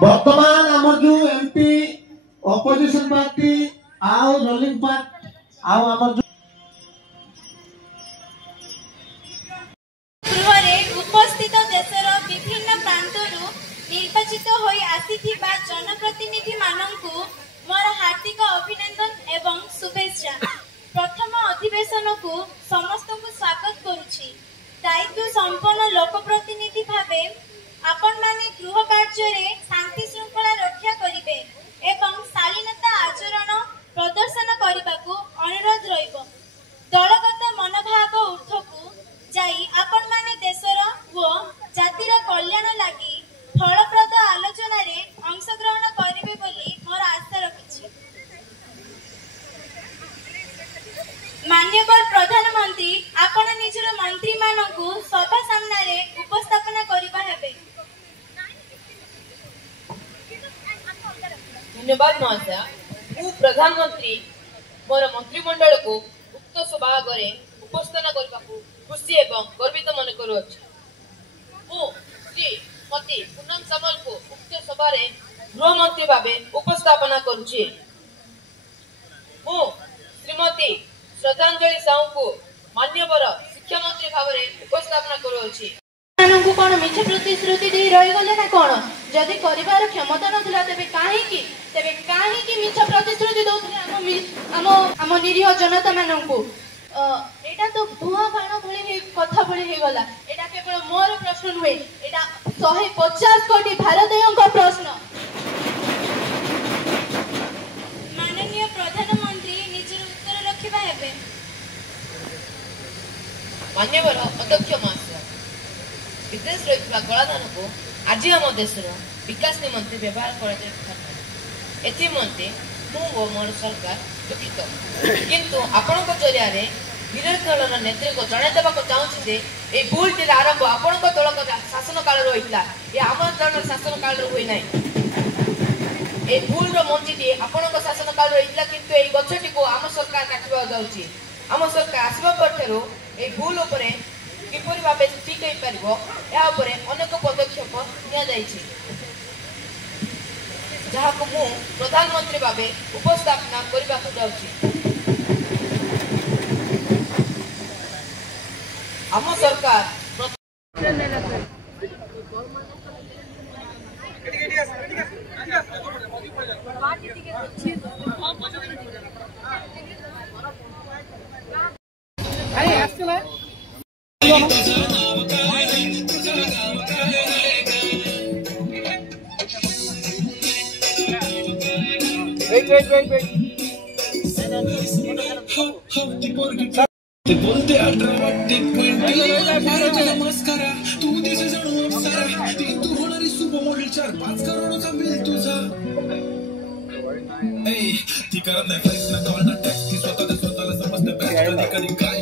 वर्तमान आमर जो एमपी ऑपोजिशन पार्टी आउ रोलिंग पार्ट आउ आमर गृहरे उपस्थित देशर विभिन्न प्रांतरू निर्वाचित होई आसीथिबा जनप्रतिनिधि माननकु मोर हार्दिक अभिनंदन एवं शुभेच्छा। प्रथम अधिवेशन को समस्त को स्वागत करुछि। दायित्व संपन्न लोकप्रतिनिधि भावे आपण माने गृह कार्य रे शांति श्रृंखला रक्षा करिवे एवं शालीनता आचरण प्रदर्शन करबाकू अनुरोध रहिबो। दलगत मनोभाव ऊर्ध्वकू जाई आपण माने देशर व जातिर कल्याण लागि फलप्रद आलोचना रे अंशग्रहण करिवे बोली मोर आशा रखिछि। माननीय प्रधानमंत्री आपण निजर मंत्री मानकू सभा सामना रे उपस्थापना करिबा हेबे। धन्यवाद महाशय। मु प्रधानमंत्री मोर मंत्रिमंडल को उक्त सभागारे उपस्थापना करने खुशी एवं गर्वित मन करुछि। मु श्रीमती पूनम सामल को उक्त सभारे गृहमंत्री भावे उपस्थापना करुछि। मु श्रीमती श्रद्धांजलि साहू को मान्यवर शिक्षा मंत्री भावे उपस्थापना करुछि। माननकु कोन मिछ प्रतिश्रुति दे रहि गले ना कोन जदि करिवार क्षमता नथिला तेबे काहे कि मिछ प्रतिश्रुति दउथले हम निरीह जनता माननकु एटा तो भुआ बाण भली कथा भली हे गला। एटा केवल मोर प्रश्न नुहे, एटा 150 कोटी भारतीयों का प्रश्न। माननीय प्रधानमंत्री निजर उत्तर रखिबा हेबे। मान्यवर अध्यक्ष महाशय, विदेश रही कलादान को आज आम देशर विकास निमंते व्यवहार करते मोर सरकार दुखित किंतु आपण जरिया विरोधी दल नेत्री को जनईदेवा चाहूँ जे ये भूल आरंभ आपण दल शासन काल होता ये आम दल शासन काल हुए ना। ये भूल मंजी आपण शासन काल होता किंतु ये गछटी को आम सरकार काटवा जाऊँगी। आम सरकार आसवा पक्षर ये भूल उपरे किपरि भावे ठीक हो पारिबो या उपरे अनेक पदक्षेप निया जायछि जहा को मु प्रधानमंत्री भावे उपस्थापना करबा को जाउछि। आम सरकार बोलते नमस्कारा तू दिसे जणू अप्सरा ती तू होणारी सुपर मॉडेल 4-5 करोडचा बिल तुझा ती करत नाही फ्लेक्स ना कॉल ना टॅक्स ती स्वतःला समजते बॅच कधी कधी काय